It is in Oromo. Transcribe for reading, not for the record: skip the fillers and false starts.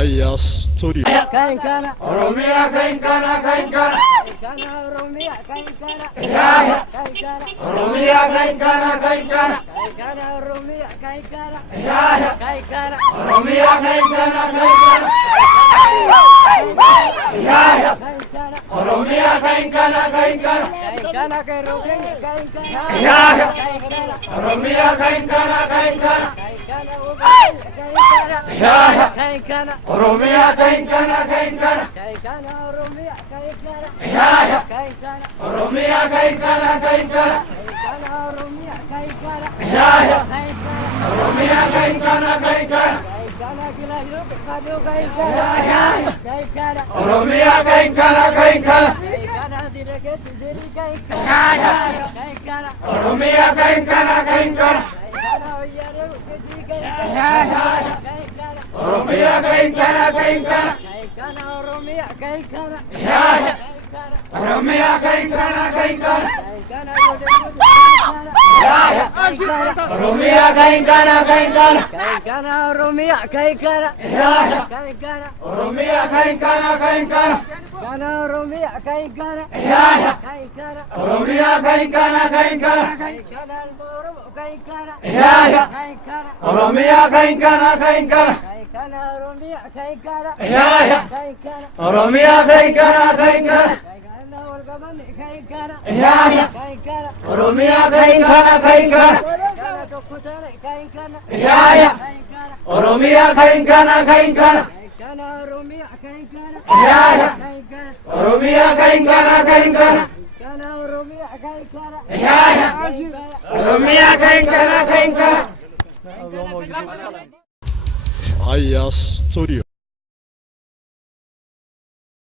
Aya Studio. Kainkana Oromia kainkana kainkana Kainkana Oromia Kainkana Yaya Kainkana Oromia kainkana kainkana Kainkana Oromia Kainkana Yaya Kainkana Oromia kainkana kainkana Yaya Kainkana Oromia kainkana kainkana Kainkana Kerokenya Kainkana Yaya Kainkana Oromia kainkana kainkana Kainkana Kainkana Yaya Kainkana Oromia kainkana kainkana Kainkana Oromia Kainkana Yaya Kainkana Oromia kainkana kainkana Kainkana Oromia Kainkana Yaya Kainkana Oromia kainkana kainkana Kainkana kila yote kado Kainkana Kainkana Oromia kainkana kainkana Kainkana direket diri Kainkana Kainkana Oromia kainkana kainkana Kainkana oyare uketi Kainkana Kainkana Oromia kainkana kainkana Kainkana Oromia Kainkana Yaya Kainkana Oromia kainkana kainkana Kainkana yote Kainkana Yaya Kainkana Oromia kainkana kainkana Kainkana Oromia Kainkana Yaya Kainkana Oromia kainkana kainkana Kainkana Oromia Kainkana Yaya Kainkana Oromia kainkana kainkana Kainkana Oromo Kainkana Yaya Kainkana Oromia kainkana kainkana Kainkana Oromia Kainkana Yaya Kainkana Oromia kainkana kainkana Kainkana Orgamani Kainkana Yaya Kainkana Oromia kainkana kainkana Kainkana Tokkotare Kainkana Yaya Kainkana Oromia kainkana kainkana Kainkana Oromia Kainkana Yaya Kainkana Oromia kainkana kainkana Kainkana Oromia Kainkana Yaya Oromia kainkana kainkana Aya Studio.